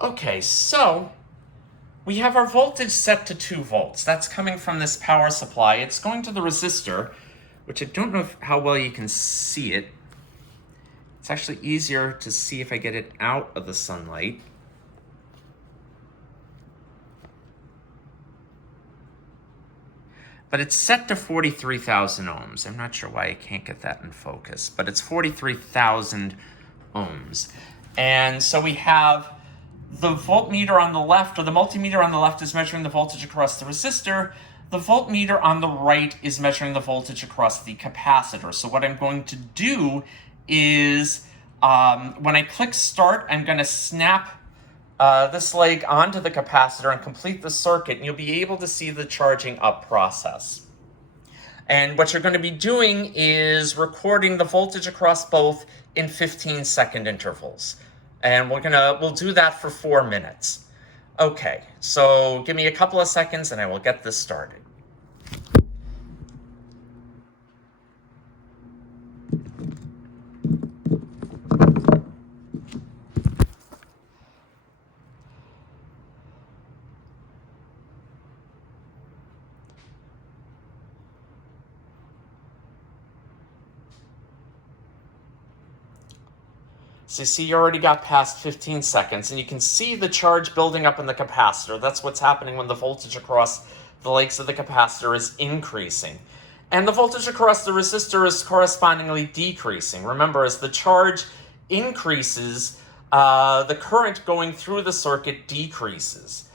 Okay, so we have our voltage set to 2 volts. That's coming from this power supply. It's going to the resistor, which I don't know how well you can see it. It's actually easier to see if I get it out of the sunlight. But it's set to 43,000 ohms. I'm not sure why I can't get that in focus, but it's 43,000 ohms. And so we have the voltmeter on the left, or the multimeter on the left, is measuring the voltage across the resistor. The voltmeter on the right is measuring the voltage across the capacitor. So what I'm going to do is, when I click start, I'm going to snap this leg onto the capacitor and complete the circuit, and you'll be able to see the charging up process. And what you're going to be doing is recording the voltage across both in 15-second intervals. And we'll do that for 4 minutes. Okay, so give me a couple of seconds and I will get this started. So you see you already got past 15 seconds, and you can see the charge building up in the capacitor. That's what's happening when the voltage across the legs of the capacitor is increasing. And the voltage across the resistor is correspondingly decreasing. Remember, as the charge increases, the current going through the circuit decreases.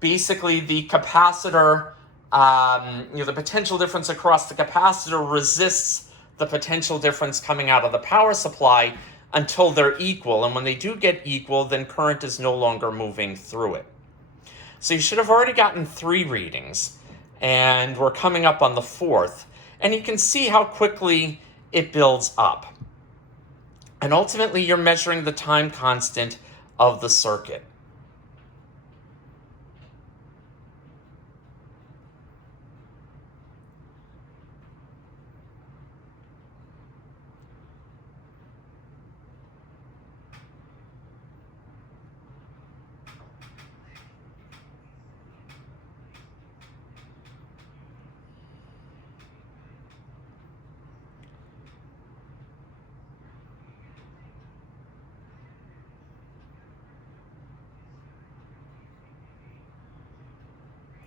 Basically, the capacitor, the potential difference across the capacitor resists the potential difference coming out of the power supply until they're equal. And when they do get equal, then current is no longer moving through it. So you should have already gotten 3 readings, and we're coming up on the 4th. And you can see how quickly it builds up. And ultimately, you're measuring the time constant of the circuit.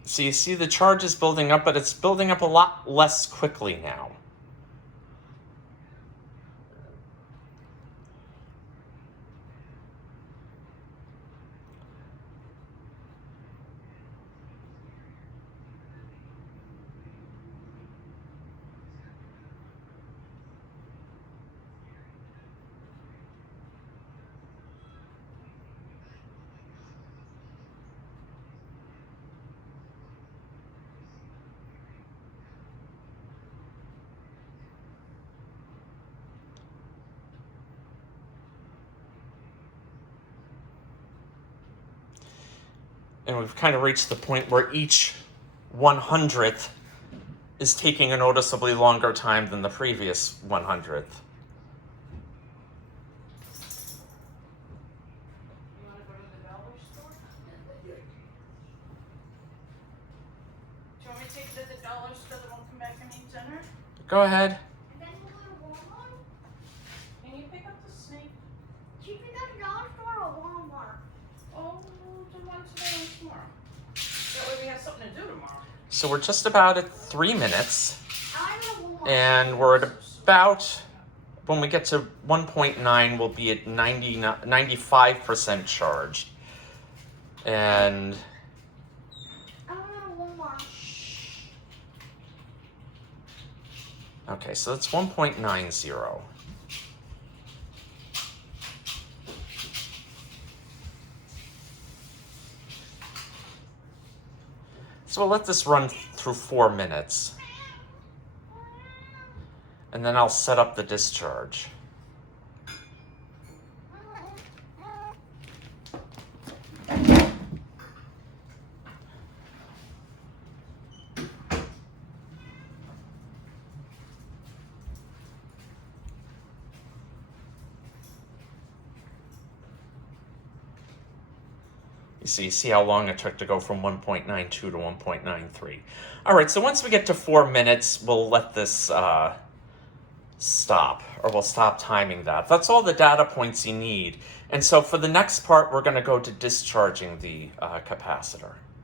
So you see the charge is building up, but it's building up a lot less quickly now. And we've kind of reached the point where each 100th is taking a noticeably longer time than the previous 100th. Go ahead. Can you pick up the snake? Do you pick up the dollar store or Walmart? Oh, the one today and tomorrow. That way we have something to do tomorrow. So we're just about at 3 minutes. And we're at about, when we get to 1.9, we'll be at 95% charged. And okay, so that's 1.90. So we'll let this run through 4 minutes. And then I'll set up the discharge. You see how long it took to go from 1.92 to 1.93. All right, so once we get to 4 minutes, we'll let this stop, or we'll stop timing that. That's all the data points you need. And so for the next part, we're going to go to discharging the capacitor.